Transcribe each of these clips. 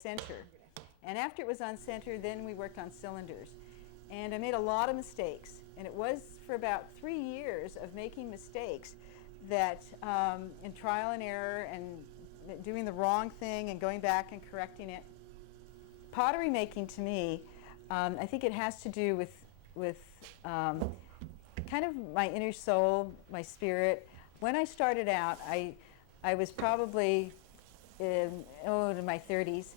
center. And after it was on center, then we worked on cylinders. And I made a lot of mistakes. And it was for about 3 years of making mistakes that in trial and error and doing the wrong thing and going back and correcting it. Pottery making to me, I think it has to do with kind of my inner soul, my spirit. When I started out, I was probably in my 30s,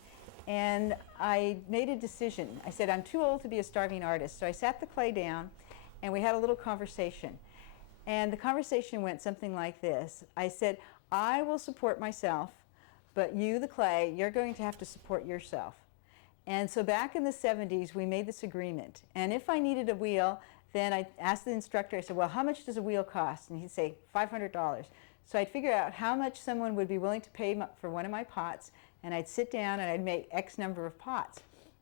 and I made a decision. I said, I'm too old to be a starving artist. So I sat the clay down, and we had a little conversation. And the conversation went something like this. I said, I will support myself, but you, the clay, you're going to have to support yourself. And so back in the 70s, we made this agreement. And if I needed a wheel, then I asked the instructor, I said, well, how much does a wheel cost? And he'd say, $500. So I'd figure out how much someone would be willing to pay for one of my pots, and I'd sit down and I'd make X number of pots.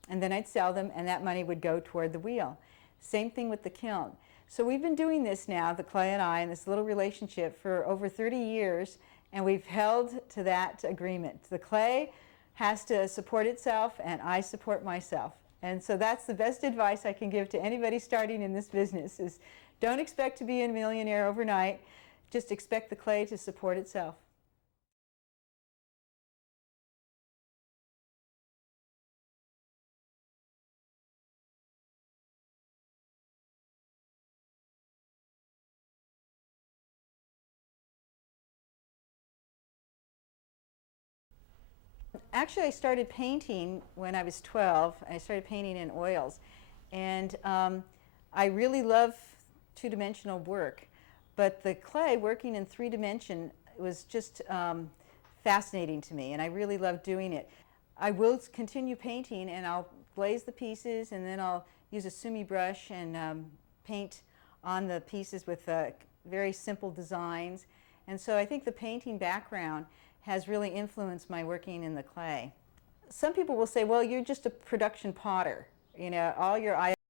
And then I'd sell them, and that money would go toward the wheel. Same thing with the kiln. So we've been doing this now, the clay and I, in this little relationship for over 30 years, and we've held to that agreement. The clay has to support itself, and I support myself. And so that's the best advice I can give to anybody starting in this business is don't expect to be a millionaire overnight. Just expect the clay to support itself. Actually, I started painting when I was 12. I started painting in oils. And I really love two-dimensional work. But the clay, working in three-dimension, was just fascinating to me, and I really love doing it. I will continue painting, and I'll glaze the pieces, and then I'll use a sumi brush and paint on the pieces with very simple designs. And so I think the painting background has really influenced my working in the clay. Some people will say, well, you're just a production potter. You know, all your